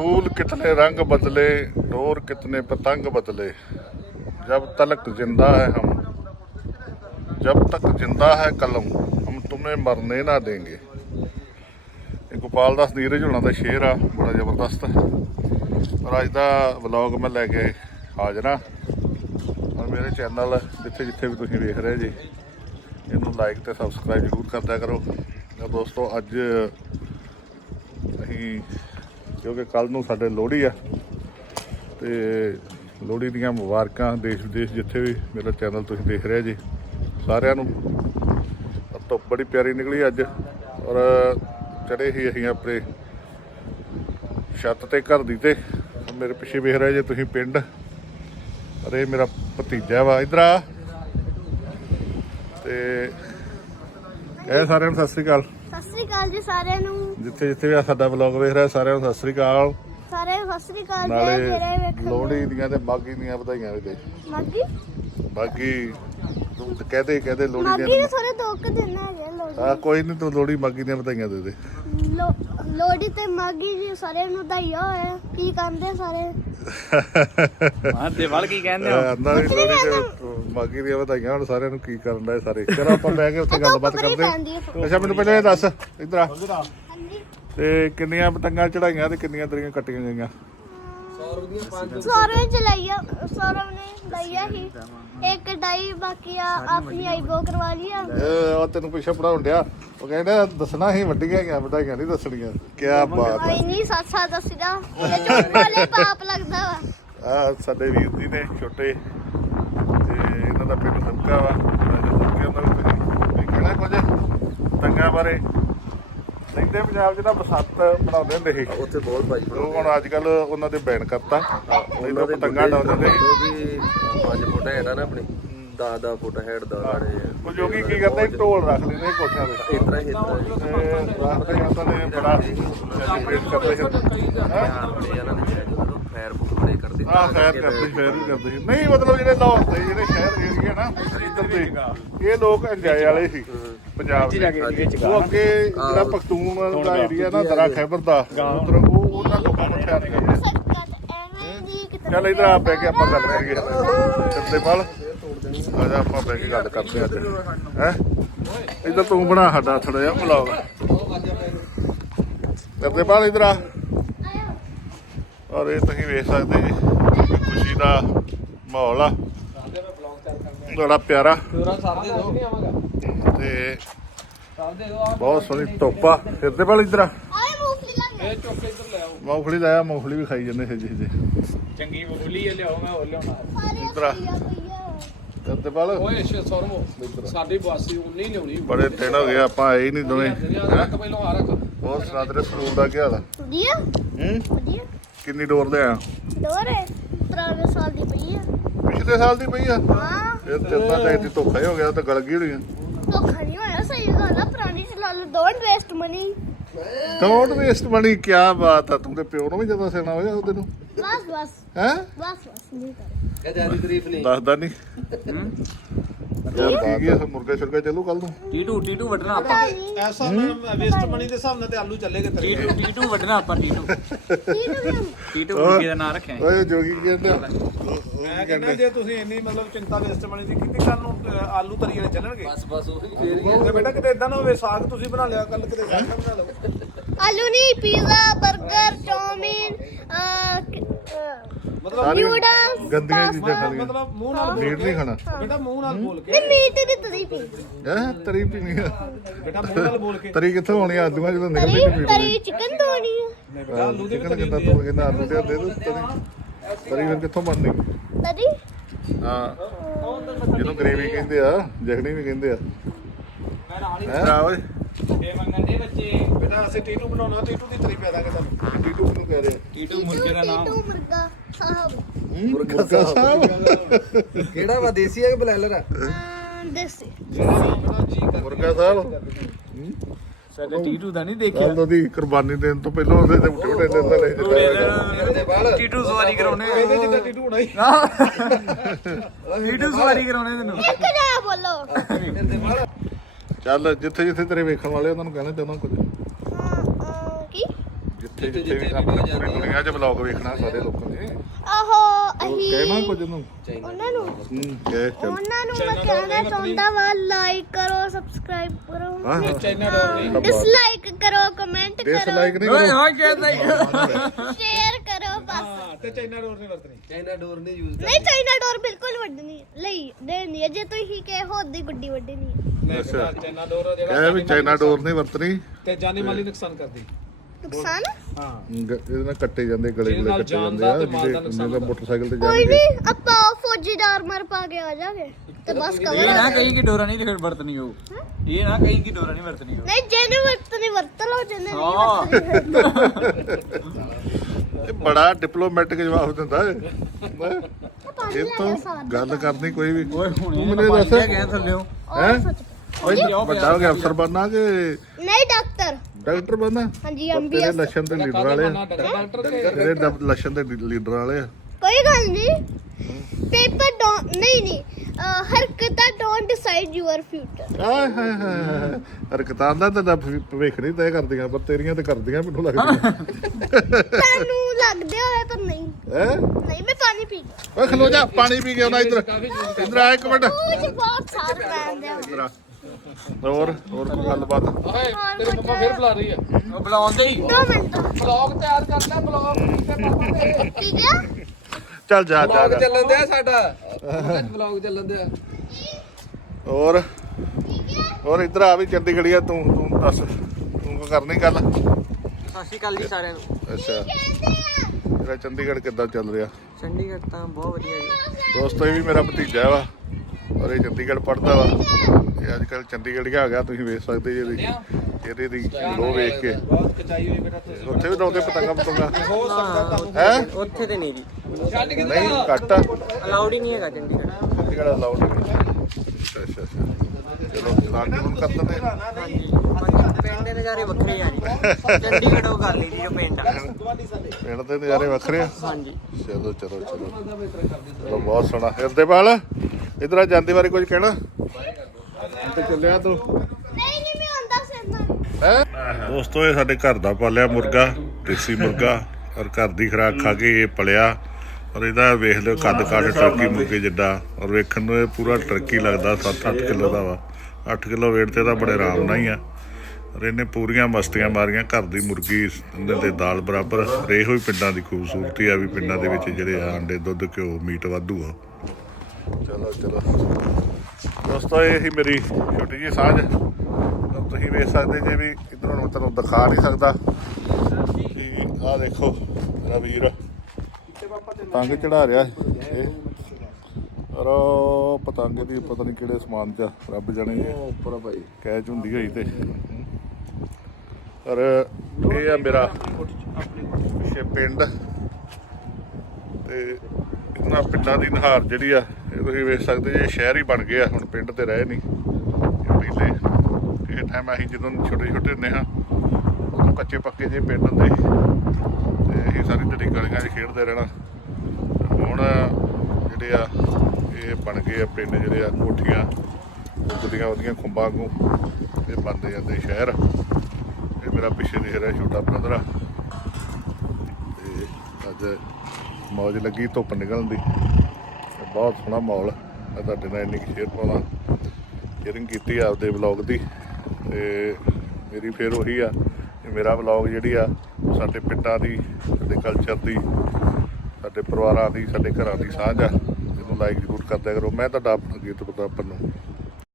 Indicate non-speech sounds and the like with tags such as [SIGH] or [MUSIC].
फूल कितने रंग बदले डोर कितने पतंग बदले जब तलक जिंदा है हम जब तक जिंदा है कलम हम तुम्हें मरने ना देंगे ਇਹ ਗੋਪਾਲ ਦਾਸ ਨੀਰਜ ਹੋਣਾ ਦਾ ਸ਼ੇਰ ਆ ਬੜਾ ਜ਼ਬਰਦਸਤ ਔਰ ਅੱਜ ਦਾ ਵਲੌਗ ਮੈਂ ਲੈ ਕੇ ਹਾਜ਼ਰ ਹਾਂ ਔਰ ਮੇਰੇ ਚੈਨਲ ਜਿੱਥੇ ਜਿੱਥੇ ਵੀ ਤੁਸੀਂ ਵੇਖ ਰਹੇ ਜੀ ਇਹਨੂੰ ਲਾਈਕ ਤੇ ਸਬਸਕ੍ਰਾਈਬ ਜ਼ਰੂਰ ਕਰਦਿਆ ਕਰੋ ਤਾਂ ਦੋਸਤੋ ਅੱਜ ਅਸੀਂ ਕਿਉਂਕਿ ਕੱਲ ਨੂੰ ਸਾਡੇ ਲੋਹੜੀ ਆ ਤੇ ਲੋਹੜੀ ਦੀਆਂ ਮੁਬਾਰਕਾਂ ਦੇਸ਼ ਵਿਦੇਸ਼ ਜਿੱਥੇ ਵੀ ਮੇਰਾ ਚੈਨਲ ਤੁਸੀਂ ਦੇਖ ਰਹੇ ਜੀ, ਸਾਰਿਆਂ ਨੂੰ। ਧੁੱਪ ਬੜੀ ਪਿਆਰੀ ਨਿਕਲੀ ਅੱਜ ਔਰ ਚੜੇ ਹੀ ਅਸੀਂ ਆਪਣੇ ਛੱਤ ਤੇ, ਘਰ ਦੀ ਤੇ। ਮੇਰੇ ਪਿੱਛੇ ਵੇਖ ਰਹੇ ਜੇ ਤੁਸੀਂ ਪਿੰਡ। ਅਰੇ ਮੇਰਾ ਭਤੀਜਾ ਵਾ, ਇਧਰ ਆ। ਤੇ ਇਹ ਸਾਰਿਆਂ ਨੂੰ ਸਤਿ ਸ੍ਰੀ ਅਕਾਲ। ਸਤਿ ਸ੍ਰੀ ਅਕਾਲ ਜੀ ਸਾਰਿਆਂ ਨੂੰ। ਜਿੱਥੇ ਜਿੱਥੇ ਵੀ ਸਾਡਾ ਵਲੌਗ ਵੇਖ ਰਿਹਾ ਸਾਰਿਆਂ ਨੂੰ ਸਤਿ ਸ੍ਰੀ ਅਕਾਲ। ਸਾਰਿਆਂ ਨੂੰ ਸਤਿ ਸ੍ਰੀ ਅਕਾਲ ਜੀ ਨਾਲੇ ਜਿਹੜੇ ਵੇਖਣ ਲੋਹੜੀ ਦੀਆਂ ਤੇ ਬਾਗੀ ਦੀਆਂ ਵਧਾਈਆਂ ਵੀ ਦੇ। ਮਾਗੀ ਬਾਗੀ। ਤੂੰ ਤਾਂ ਕਹਦੇ ਕਹਦੇ ਲੋਹੜੀ ਮਾਗੀ ਦੀਆਂ ਦੇ। ਸਾਰੇ ਦੋ ਕੁ ਦਿਨ ਹੈਗੇ ਲੋਹੜੀ ਆ ਕੋਈ ਨਹੀਂ ਤੂੰ ਲੋਹੜੀ ਬਾਗੀ ਦੀਆਂ ਵਧਾਈਆਂ ਦੇ ਦੇ। ਲੋ- ਲੋਹੜੀ ਤੇ ਮਾਗੀ ਜੀ ਸਾਰਿਆਂ ਨੂੰ ਵਧਾਈਆਂ ਹੋਏ ਕੀ ਕਹਿੰਦੇ ਸਾਰੇ? ਹਾਂ ਤੇ ਵੱਲ ਕੀ ਕਹਿੰਦੇ ਹੋ? ਆਂਦਾ ਵੀ ਲੋਹੜੀ ਤੇ ਬਾਗੀ ਦੀਆਂ ਵਧਾਈਆਂ ਹੁਣ ਸਾਰਿਆਂ ਨੂੰ ਕੀ ਕਰਨ ਦਾ ਸਾਰੇ? ਚਲੋ ਆਪਾਂ ਬਹਿ ਕੇ ਉੱਥੇ ਗੱਲਬਾਤ ਕਰਦੇ ਹੈ। ਹਾਂ। ਅੱਛਾ ਮੈਨੂੰ ਪਹਿਲਾਂ ਇਹ ਦੱਸ ਇਧਰ ਆ। ਹਾਂਜੀ। ਤੇ ਕਿੰਨੀਆਂ ਪਤੰਗਾਂ ਚੜਾਈਆਂ ਤੇ ਕਿੰਨੀਆਂ ਤੇਰੀਆਂ ਕੱਟੀਆਂ ਗਈਆਂ? ਸਾਰੇ ਚਲਾਈਆ ਸੌਰਵ ਨੇ ਲਾਈਆ ਹੀ ਇੱਕ ਡਾਈ ਬਾਕੀ ਆ ਆਪਣੀ ਆਈਬੋ ਕਰਵਾ ਲਿਆ ਇਹ ਉਹ ਤੈਨੂੰ ਪਿੱਛੇ ਪੜਾਉਣ ਡਿਆ। ਉਹ ਕਹਿੰਦਾ ਦੱਸਣਾ ਹੀ ਵੱਡੀਆਂ ਗਿਆ ਵਧਾਈਆਂ ਨਹੀਂ ਦੱਸਣੀਆਂ। ਕੀ ਬਾਤ ਆਈ ਨਹੀਂ ਸੱਚ ਸੱਚ ਦੱਸਿਆ ਇਹ ਝੂਠ ਵਾਲੇ ਪਾਪ ਲੱਗਦਾ ਵਾ। ਆ ਸਾਡੇ ਵੀਰ ਜੀ ਨੇ ਛੋਟੇ ਤੇ ਇਹਨਾਂ ਦਾ ਪਿੰਡ ਹੁੱਕਾ ਵਾ। ਹੁੱਕੇ ਉਹਨਾਂ ਨੂੰ ਵੀ ਕਹਿਣਾ ਕੁਝ? ਤੰਗਾ ਬਾਰੇ। ਲੈਂਦੇ ਪੰਜਾਬ 'ਚ ਨਾ ਬਸੰਤ ਬਣਾਉਂਦੇ ਹੁੰਦੇ ਸੀ। ਉੱਥੇ ਬਹੁਤ ਭਾਈ ਉਹ ਹੁਣ ਅੱਜ ਕੱਲ ਉਹਨਾਂ ਦੇ ਬੈਨ ਕਰਤਾ। ਨਹੀਂ ਤਾਂ ਪਤੰਗਾ ਡਾਉਂਦੇ ਸੀ। ਉਹ ਵੀ ਪੰਜ ਫੁੱਟ ਆ ਨਾ ਆਪਣੀ। 10 10 ਫੁੱਟ ਹੈਡ ਦਾ ਨਾਲੇ ਉਹ ਜੋਗੀ ਕੀ ਕਰਦੇ? ਢੋਲ ਰੱਖ ਲੈਂਦੇ ਕੋਠਿਆਂ ਦੇ ਇਤਰਾ ਹੀ ਇਤਰਾ ਤੇ ਰਾਤ ਦੇ ਉਹਨਾਂ ਨੇ ਬੜਾ ਸੈਲੀਬ੍ਰੇਟ ਕਰਦੇ ਸੀ। ਹੈਂ? ਆਪਣੇ ਇਹਨਾਂ ਦੇ ਜਿਹੜੇ ਜਦੋਂ ਫੈਰ ਫੁੱਟ ਬੜੇ ਕਰਦੇ ਆਹ ਖੈਰ ਕਰਦੇ ਵੀ ਕਰਦੇ ਨਹੀਂ ਮਤਲਬ ਜਿਹੜੇ ਲਾਹੌਰ ਦੇ ਜਿਹੜੇ ਸ਼ਹਿਰ ਏਰੀਆ ਨਾ ਇੱਧਰ ਦੇ ਇਹ ਲੋਕ ਇੰਜੋਏ ਵਾਲੇ ਸੀ। ਪੰਜਾਬ ਦੇ ਉਹ ਅੱਗੇ ਜਿਹੜਾ ਪਖਤੂਨ ਦਾ ਏਰੀਆ ਨਾ ਦਰਾ ਖੈਬਰ ਦਾ ਉਧਰ ਉਹ ਉਹਨਾਂ ਲੋਕਾਂ ਨੂੰ ਠਹਿਰ ਕਰਦੇ। ਸੰਕਟ ਐਵੇਂ ਦੀ ਕਿਤੇ ਚੱਲ ਇਧਰ ਆ ਬੈ ਕੇ ਆਪਾਂ ਗੱਲ ਕਰੀਏ। ਚੱਲਦੇ ਪਲ ਆ ਜਾ ਆਪਾਂ ਬੈ ਕੇ ਗੱਲ ਕਰਦੇ ਹਾਂ ਅੱਜ। ਹੈ? ਇਧਰ ਤੂੰ ਬਣਾ ਸਾਡਾ ਥੋੜਾ ਜਿਹਾ ਵਲੌਗ ਕਰਦੇ ਪਲ ਇਧਰ ਆ। ਔਰ ਇਹ ਤੁਸੀਂ ਵੇਖ ਸਕਦੇ ਜੀ ਖੁਸ਼ੀ ਦਾ ਮਾਹੌਲ ਆ। ਬੜਾ ਪਿਆਰਾ। ਤੇ ਬਹੁਤ ਸੋਹਣੀ ਆ ਫਿਰਦੇ ਪਲ ਇਧਰ ਆ। ਆਏ ਮੂੰਗਫਲੀ ਲੱਗ ਮੂੰਗਫਲੀ ਲਾਇਆ ਮੂੰਗਫਲੀ ਵੀ ਖਾਈ ਜਾਂਦੇ ਸੀ ਜੀ। ਚੰਗੀ ਬੋਲੀ ਹੈ ਲਿਆਓ ਮੈਂ ਹੋਰ ਲਿਆਉਣਾ। ਸਾਰੇ ਇੱਧਰ ਆ। ਪਈਆ ਪਈਆ ਕਰਦੇ ਪਲ ਓਏ ਸ਼ੇ ਸੌਰਵੋ ਸਾਡੀ ਬਾਸੀ ਉਨੀ ਨਹੀਂ ਲਿਆਉਣੀ ਬੜੇ ਦਿਨ ਹੋ ਗਏ ਆਪਾਂ ਆਏ ਹੀ ਨਹੀਂ ਦੋਵੇਂ। ਰੱਖ ਪਹਿਲਾਂ ਆ ਰੱਖ। ਬਹੁਤ ਸੁਣਾ ਤੇਰੇ ਸਕੂਲ ਦਾ ਕੀ ਹਾਲ ਆ? ਵਧੀਆ। ਹੂੰ? ਵਧੀਆ। ਕਿੰਨੀ ਡੋਰ ਲਿਆ ਦੋਰੇ ਪੁਰਾਣੇ ਸਾਲ ਦੀ ਪਈ ਆ। ਪਿਛਲੇ ਸਾਲ ਦੀ ਪਈ ਆ। ਹਾਂ। ਤੇਰੇ ਨਾਲ ਤਾਂ ਇੱਥੇ ਧੋਖਾ ਹੀ ਹੋ ਗਿਆ ਤਾਂ ਗਲ ਗਈ ਹੋਣੀ ਆ। ਧੋਖਾ ਨਹੀਂ ਹੋਇਆ ਸਹੀ ਗੱਲ ਆ ਪੁਰਾਣੀ ਚਲਾ ਲਓ don't waste money don't waste money ਕੀ ਬਾਤ ਆ ਤੂੰ ਤੇ ਪਿਓ ਨੂੰ ਵੀ ਜਦੋਂ ਸਿਆਣਾ ਹੋਇਆ ਉਹਦੇ ਨੂੰ। ਬਸ ਬਸ। ਹੈ? ਬਸ ਬਸ ਨਹੀਂ ਕਰ। ਇਹ ਜ਼ਿਆਦਾ ਤਾਰੀਫ ਨਹੀਂ। ਦੱਸਦਾ ਨਹੀਂ ਯਾਰ ਕੀ? ਗਿਆ ਮੁਰਗਾ ਸ਼ੁਰਗਾ ਚੱਲੂ ਕੱਲ ਨੂੰ? ਟੀਟੂ ਟੀਟੂ ਵੱਢਣਾ ਆਪਾਂ। ਐਸਾ ਵੇਸਟ ਮਨੀ ਦੇ ਹਿਸਾਬ ਨਾਲ ਤੇ ਆਲੂ ਚੱਲੇਗੇ ਤੇਰੇ ਟੀਟੂ ਟੀਟੂ ਵੱਢਣਾ ਆਪਾਂ ਟੀਟੂ। ਕੀ ਕਰ ਟੀਟੂ ਮੁਰਗੇ ਦਾ ਨਾਂ ਰੱਖਿਆ। ਓਏ ਜੋਗੀ ਕੀ ਕਹਿੰਦਾ? ਮੈਂ ਕਹਿੰਦਾ ਜੇ ਤੁਸੀਂ ਇੰਨੀ ਮਤਲਬ ਚਿੰਤਾ ਵੇਸਟ ਮਨੀ ਦੀ ਕੀਤੀ ਕੱਲ ਨੂੰ ਅ, ਆਲੂ ਤਰੀ ਵਾਲੇ ਚੱਲਣਗੇ? ਬਸ ਬਸ ਉਹੀ ਫੇਰ ਹੀ ਤੇ ਬੇਟਾ ਕਿਤੇ ਇਦਾਂ ਨਾ ਹੋਵੇ ਸਾਗ ਤੁਸੀਂ ਬਣਾ ਲਿਆ ਕੱਲ ਕਿਤੇ ਸਾਗ ਨਾ ਬਣਾ ਲਓ। ਆਲੂ ਨਹੀਂ ਪੀਜ਼ਾ 버ਗਰ ਮਤਲਬ ਨਿਊਡਲਸ ਗੰਦੀਆਂ ਚੀਜ਼ਾਂ ਖਾਣੀਆਂ। ਮਤਲਬ ਮੂੰਹ ਨਾਲ ਮੀਟ ਨਹੀਂ ਖਾਣਾ। ਬੇਟਾ ਮੂੰਹ ਨਾਲ ਬੋਲ ਕੇ। ਨਹੀਂ ਮੀਟ ਦੀ ਤਰੀ ਪੀ ਹੈ? ਤਰੀ ਪੀਣੀ ਆ। ਬੇਟਾ ਮੂੰਹ ਨਾਲ ਬੋਲ ਕੇ। ਤਰੀ ਕਿੱਥੋਂ ਆਉਣੀ ਆ? ਆਲੂਆਂ ਜਦੋਂ ਨਿਕਲਦੀ ਤਰੀ ਤੇ ਮੀਟ ਤਰੀ ਚਿਕਨ ਦੋਣੀ ਨਹੀਂ ਬੇਟਾ ਆਲੂ ਦੀ ਵੀ ਚਿਕਨ ਤਰੀ ਕਿੰਨਾ ਤੂੰ ਕਹਿੰਦਾ ਆਲੂ ਤੇ ਦੇ ਦੋ ਤਰੀ? ਤਰੀ ਫਿਰ ਕਿੱਥੋਂ ਬਣਨੀ ਤਰੀ? ਹਾਂ। ਜਿਹਨੂੰ ਗ੍ਰੇਵੀ ਕਹਿੰਦੇ ਆ ਜਖਣੀ ਵੀ ਕਹਿੰਦੇ ਆ। ਹੈ ਆ। ਓਏ ਤੇ ਮੰਗਣ ਦੇ ਬੱਚੇ। ਬੇਟਾ ਅਸੀਂ ਟੀਟੂ ਬਣਾਉਣਾ ਟੀਟੂ ਦੀ ਤਰੀ ਪੈਦਾ ਕਰ ਤੁਹਾਨੂੰ। ਟੀਟੂ ਨੂੰ ਕਹਿ ਰਹੇ ਟੀਟੂ ਮੁਰਗੇ ਦਾ ਨਾਮ। ਟੀਟੂ ਮੁਰਗਾ ਸਾਹਿਬ। ਮੁਰਗਾ ਸਾਹਿਬ। ਕਿਹੜਾ ਵਾ ਦੇਸੀ ਹੈ ਕਿ ਬਲੈਲਰ ਆ? ਦੇਸੀ। ਮੁਰਗਾ ਸਾਹਿਬ? ਸਾਡੇ ਟੀਟੂ ਦਾ ਨਹੀਂ ਦੇਖਿਆ। ਉਹਦੀ ਕੁਰਬਾਨੀ ਦੇਣ ਤੋਂ ਪਹਿਲਾਂ ਉਹਦੇ ਤੇ ਉੱਠੇ ਉੱਠੇ ਲੈਂਦਾ ਲੈ ਜਾਂਦਾ ਟੀਟੂ ਸਵਾਰੀ ਕਰਾਉਣੇ ਇਹਦੇ ਜਿੱਦਾਂ ਟੀਟੂ ਹੋਣਾ ਹੀ। ਟੀਟੂ ਸਵਾਰੀ ਕਰਾਉਣੇ ਤੈਨੂੰ। ਇੱਕ ਜਾ ਬੋਲੋ। ਇਹਦੇ ਬਾਲ ਚੱਲ ਜਿੱਥੇ ਜਿੱਥੇ ਤੇਰੇ ਵੇਖਣ ਵਾਲੇ ਉਹਨਾਂ ਨੂੰ ਕਹਿਣਾ ਚਾਹੁੰਦਾ ਕੁਝ ਅਹ, ਕੀ? ਜਿੱਥੇ ਜਿੱਥੇ ਵੀ ਆਪਣੀ ਪੂਰੀ ਦੁਨੀਆ 'ਚ ਵਲੌਗ ਵੇਖਣਾ ਸਾਰੇ ਲੋਕਾਂ ਨੇ ਆਹੋ ਉਹ ਅਹੀ ਕਹਿਣਾ ਕੁਝ ਨੂੰ ਉਹਨਾਂ ਨੂੰ? ਹੂੰ ਕਹਿ ਚੱਲ। ਉਹਨਾਂ ਨੂੰ ਮੈਂ ਕਹਿਣਾ ਚਾਹੁੰਦਾ ਵਾ ਲਾਈਕ ਕਰੋ ਸਬਸਕ੍ਰਾਈਬ ਕਰੋ। ਹਾਂ ਚਾਈਨਾ ਡੋਰ ਨਹੀਂ ਡਿਸਲਾਈਕ ਕਰੋ ਕਮੈਂਟ ਡਿਸਲਾਈਕ ਕਰੋ। ਨਹੀਂ ਕਰੋ। ਹਾਂ ਕਹਿੰਦਾ ਸ਼ੇਅਰ ਤੇ ਚਾਈਨਾ ਡੋਰ ਨਹੀਂ ਵਰਤਣੀ। ਚਾਈਨਾ ਡੋਰ ਨਹੀਂ ਯੂਜ਼ ਨਹੀਂ ਚਾਈਨਾ ਡੋਰ ਬਿਲਕੁਲ ਵੱਢਣੀ ਲਈ ਦੇਣੀ ਹੈ। ਜੇ ਤੁਸੀਂ ਕਹੇ ਹੋਰ ਦੀ ਗੁੱਡੀ ਵੱਢਣੀ ਹੈ। ਨਹੀਂ ਅੱਛਾ। ਚਾਈਨਾ ਡੋਰ ਜਿਹੜਾ ਕਹਿ ਵੀ ਚਾਈਨਾ ਡੋਰ ਨਹੀਂ ਵਰਤਣੀ। ਤੇ ਜਾਨੀ ਮਾਲੀ ਨੁਕਸਾਨ ਕਰਦੀ। ਨੁਕਸਾਨ? ਹਾਂ। ਗ- ਇਹਦੇ ਨਾਲ ਕੱਟੇ ਜਾਂਦੇ ਗਲੇ ਜਿਹਦੇ ਗਲੇ ਨਾਲ ਕੱਟੇ ਜਾਨ ਜਾਂਦੇ ਦਾ ਆ ਤੇ ਮਾਲ ਦਾ ਜਿਹੜੇ ਨੁਕਸਾਨ ਜਿਹੜੇ ਮੋਟਰਸਾਈਕਲ ਤੇ ਕੋਈ ਜਾਣਗੇ ਨਹੀਂ ਆਪਾਂ ਫੌਜੀ ਦਾ ਆਰਮਰ ਪਾ ਕੇ ਆ ਜਾਗੇ। ਤੇ ਬਸ ਇਹ ਕਵਰ ਨਾ ਕਹੀ ਕਿ ਡੋਰਾ ਨਹੀਂ ਲਿਖੜ ਵਰਤਣੀ ਉਹ ਇਹ ਨਾ ਕਹੀ ਕਿ ਡੋਰਾ ਨਹੀਂ ਵਰਤਣੀ ਉਹ ਨਹੀਂ ਜਿਹਨੇ ਵਰਤਣੀ ਵਰਤ ਲਓ ਜਿਹਨੇ ਨਹੀਂ ਹਾਂ। ਵਰਤਣੀ [LAUGHS] ਬੜਾ ਡਿਪਲੋਮੈਟਿਕ ਜਵਾਬ ਦਿੰਦਾ ਹੈ ਇਹ ਤੋਂ ਗੱਲ ਕਰਨੀ ਕੋਈ ਵੀ। ਓਏ ਹੁਣ ਤੂੰ ਮੈਨੂੰ ਦੱਸ। ਹੈ? ਓਏ ਵੱਡਾ ਹੋ ਗਿਆ ਅਫਸਰ ਬਣਨਾ ਕਿ ਨਹੀਂ ਡਾਕਟਰ। ਡਾਕਟਰ ਬਣਨਾ? ਹਾਂਜੀ ਐਮਬੀਐਸ ਲੱਛਣ ਤੇ ਲੀਡਰ ਵਾਲੇ ਆ। ਡਾਕਟਰ। ਡ- ਲੱਛਣ ਤੇ ਲੀਡਰ ਵਾਲੇ ਆ। ਕੋਈ ਗੱਲ ਨਹੀਂ ਪੇਪਰ ਡੋਂਟ ਨਹੀਂ ਨਹੀਂ ਹਰਕਤਾਂ ਡੋਂਟ ਡਿਸਾਈਡ ਯੂਅਰ ਫਿਊਚਰ। ਆਏ ਹਾਏ ਹਾਏ ਹਾਏ ਹਰਕਤਾਂ ਦਾ ਤਾਂ ਭਵਿ- ਭਵਿੱਖ ਨਹੀਂ ਤੈਅ ਕਰਦੀਆਂ ਪਰ ਤੇਰੀਆਂ ਤੇ ਕਰਦੀਆਂ ਮੈਨੂੰ ਲੱਗਦੀਆਂ। ਤੁਹਾਨੂੰ ਲੱਗਦੇ ਹੋਵੇ ਪਰ ਨਹੀਂ। ਹੈ? ਨਹੀਂ ਮੈਂ ਪਾਣੀ ਪੀ ਗਿਆ ਓਏ ਖਲੋ ਜਾ ਪਾਣੀ ਪੀ ਕੇ ਆਉਣਾ ਇੱਧਰ। ਇੱਧਰ ਆ ਇੱਕ ਮਿੰਟ। ਉਹ ਬਹੁਤ ਸਾਰ ਪੈਂਦੇ ਆ ਇੱਧਰ ਆ। ਹੋਰ ਹੋਰ ਕੋਈ ਗੱਲਬਾਤ? ਓਏ ਤੇਰੀ ਮੰਮਾ ਫੇਰ ਬੁਲਾ ਰਹੀ ਆ। ਉਹ ਬੁਲਾਉਂਦੇ ਹੀ। ਮਿੰਟ। ਬਲੌਗ ਤਿਆਰ ਕਰ ਲੈ ਬਲੌਗ ਤੇ ਪਾਪਾ ਤੇ। ਠੀਕ ਹੈ ਚੱਲ ਜਾ ਜਾ ਵਲੌਗ ਜਾ। ਚੱਲਣ ਦਿਆ ਸਾਡਾ। ਵਲੌਗ ਚੱਲਣ ਦਿਆ। ਹੋਰ? ਹੋਰ ਇੱਧਰ ਆ ਵੀ ਚੰਡੀਗੜ੍ਹੀਆ ਤੂੰ ਤੂੰ ਦੱਸ ਤੂੰ ਕੋ ਕਰਨੀ ਗੱਲ? ਸਤਿ ਸ਼੍ਰੀ ਅਕਾਲ ਜੀ ਸਾਰਿਆਂ ਨੂੰ। ਅੱਛਾ। ਤੇਰਾ ਚੰਡੀਗੜ੍ਹ ਕਿੱਦਾਂ ਚੱਲ ਰਿਹਾ? ਚੰਡੀਗੜ੍ਹ ਤਾਂ ਬਹੁਤ ਵਧੀਆ ਜੀ। ਦੋਸਤੋ ਇਹ ਵੀ ਮੇਰਾ ਭਤੀਜਾ ਵਾ ਔਰ ਇਹ ਚੰਡੀਗੜ੍ਹ ਪੜਦਾ ਵਾ। ਇਹ ਅੱਜ ਕੱਲ ਚੰਡੀਗੜ੍ਹ ਗਿਆ ਗਿਆ ਤੁਸੀਂ ਵੇਖ ਸਕਦੇ ਜੀ ਇਹਦੀ ਇਹਦੇ ਦੀ ਲੋ ਵੇਖ ਕੇ। ਬਹੁਤ ਕਚਾਈ ਹੋਈ ਬੇਟਾ ਤੁਸੀਂ ਉੱਥੇ ਵੀ ਲਾਉਂਦੇ ਪਤੰਗਾ ਪਤੰਗਾ ਹੋ ਸਕਦਾ ਤੁਹਾਨੂੰ ਹੈ? ਉੱਥੇ ਤੇ ਨਹੀਂ ਜੀ। ਨਹੀਂ ਘੱਟ ਅਲਾਉਡ ਹੀ ਨਹੀਂ ਹੈਗਾ ਚੰਡੀਗੜ੍ਹ। ਚੰਡੀਗੜ੍ਹ ਲਾਉਂਦੇ ਅੱਛਾ ਅੱਛਾ ਅੱਛਾ। ਚਲੋ ਚਲਾਨ ਚਲੂਨ ਕਰ ਦਿੰਦੇ ਹਾਂਜੀ। ਬਾਕੀ ਪਿੰਡ ਦੇ ਨਜ਼ਾਰੇ ਵੱਖਰੇ ਆ ਜੀ। ਚੰਡੀਗੜ੍ਹ ਉਹ ਗੱਲ ਨਹੀਂ ਜੀ ਉਹ ਪਿੰਡ ਆ। ਪਿੰਡ ਦੇ ਨਜ਼ਾਰੇ ਵੱਖਰੇ ਆ। ਹਾਂਜੀ। ਚਲੋ ਚਲੋ ਚਲੋ। ਚਲੋ ਬਹੁਤ ਸੋਹਣਾ। ਹਿਰਦੇਵਾਲ ਇਧਰ ਆ ਜਾਂਦੇ ਬਾਰੇ ਕੁਝ ਕਹਿਣਾ? ਤੇ ਚੱਲਿਆ ਤੂੰ। ਨਹੀਂ ਨਹੀਂ ਮੈਂ ਆਂਦਾ ਸਿਰ ਹੈ? ਦੋਸਤੋ ਇਹ ਸਾਡੇ ਘਰ ਦਾ ਪਾਲਿਆ ਮੁਰਗਾ ਦੇਸੀ ਮੁਰਗਾ ਔਰ ਘਰ ਦੀ ਖੁਰਾਕ ਖਾ ਕੇ ਇਹ ਪਲਿਆ। ਔਰ ਇਹਦਾ ਵੇਖ ਲਿਓ ਕੱਦ ਕੱਦ ਟਰਕੀ ਮੁਰਗੇ ਜਿੱਡਾ। ਔਰ ਵੇਖਣ ਨੂੰ ਇਹ ਪੂਰਾ ਟਰਕੀ ਲੱਗਦਾ 7-8 ਕਿਲੋ ਦਾ ਵਾ। 8 ਕਿਲੋ weight ਤੇ ਤਾਂ ਬੜੇ ਆਰਾਮ ਨਾਲ ਹੀ ਆ। ਔਰ ਇਹਨੇ ਪੂਰੀਆਂ ਮਸਤੀਆਂ ਮਾਰੀਆਂ ਘਰ ਦੀ ਮੁਰਗੀ ਇਹਦੇ ਤੇ ਦਾਲ ਬਰਾਬਰ। ਇਹੋ ਹੀ ਪਿੰਡਾਂ ਦੀ ਖੂਬਸੂਰਤੀ ਆ ਵੀ ਪਿੰਡਾਂ ਦੇ ਵਿੱਚ ਜਿਹੜੇ ਆ ਅੰਡੇ ਦੁੱਧ ਘਿਓ ਮੀਟ ਵਾਧੂ ਆ। ਚਲੋ ਚਲੋ। ਦੋਸਤੋ ਇਹ ਹੀ ਮੇਰੀ ਛੋਟੀ ਜਿਹੀ ਸਾਂਝ। ਤਾਂ ਤੁਸੀਂ ਵੇਖ ਸਕਦੇ ਜੇ ਵੀ ਇਧਰੋਂ ਤੁਹਾਨੂੰ ਦਿਖਾ ਨਹੀਂ ਸਕਦਾ। ਆਹ ਦੇਖੋ ਮੇਰਾ ਵੀਰ। ਪਤੰਗ ਚੜਾ ਰਿਹਾ ਇਹ ਔਰ ਪਤੰਗ ਦੀ ਪਤਾ ਨਹੀਂ ਕਿਹੜੇ ਸਮਾਨ ਚ ਰੱਬ ਜਾਣੇ ਉੱਪਰ ਭਾਈ ਕੈਚ ਹੁੰਦੀ ਹੋਈ ਤੇ। ਔਰ ਇਹ ਆ ਮੇਰਾ ਪਿੱਛੇ ਪਿੰਡ। ਤੇ ਇਹਨਾਂ ਪਿੰਡਾਂ ਦੀ ਨਹਾਰ ਜਿਹੜੀ ਆ, ਇਹ ਤੁਸੀਂ ਵੇਖ ਸਕਦੇ ਜੇ ਸ਼ਹਿਰ ਹੀ ਬਣ ਗਏ ਆ, ਹੁਣ ਪਿੰਡ ਤੇ ਰਹੇ ਨਹੀਂ ਇਹ ਪਹਿਲੇ, ਇਹ ਟਾਈਮ ਅਸੀਂ ਜਦੋਂ ਛੋਟੇ ਛੋਟੇ ਹੁੰਦੇ ਹਾਂ, ਉਦੋਂ ਕੱਚੇ ਪੱਕੇ ਜਿਹੇ ਪਿੰਡ ਹੁੰਦੇ। ਤੇ ਇਹ ਸਾਰੀ ਦਿਹਾੜੀ ਗਲੀਆਂ 'ਚ ਖੇਡਦੇ ਰਹਿਣਾ। ਹੁਣ ਜਿਹੜੇ ਆ, ਇਹ ਬਣ ਗਏ ਆ ਪਿੰਡ ਜਿਹੜੇ ਆ, ਕੋਠੀਆਂ। ਉੱਗਦੀਆਂ ਉਹਦੀਆਂ ਖੁੰਬਾਂ ਨੂੰ ਇਹ ਬਣਦੇ ਜਾਂਦੇ ਸ਼ਹਿਰ। ਇਹ ਮੇਰਾ ਪਿੱਛੇ ਦਿਖ ਰਿਹਾ ਛੋਟਾ ਬ੍ਰਦਰ ਆ। ਤੇ ਅੱਜ ਮੌਜ ਲੱਗੀ, ਧੁੱਪ ਨਿਕਲਣ ਦੀ। ਬਹੁਤ ਸੋਹਣਾ ਮਾਹੌਲ ਮੈਂ ਤੁਹਾਡੇ ਨਾਲ ਇੰਨੀ ਸ਼ੇਅਰ ਪਾਉਣਾ। ਸ਼ੇਅਰਿੰਗ ਕੀਤੀ ਆਪਦੇ ਵਲੌਗ ਦੀ। ਤੇ ਮੇਰੀ ਫੇਰ ਉਹੀ ਆ ਕਿ ਮੇਰਾ ਵਲੌਗ ਜਿਹੜੀ ਆ ਸਾਡੇ ਪਿੰਡਾਂ ਦੀ, ਸਾਡੇ ਕਲਚਰ ਦੀ, ਸਾਡੇ ਪਰਿਵਾਰਾਂ ਦੀ, ਸਾਡੇ ਘਰਾਂ ਦੀ ਸਾਂਝ ਆ। ਇਹਨੂੰ ਲਾਈਕ ਜ਼ਰੂਰ ਕਰਦਿਆ ਕਰੋ। ਮੈਂ ਤੁਹਾਡਾ ਆਪਣਾ ਗੀਤ ਪ੍ਰਤਾਪ ਨੂੰ।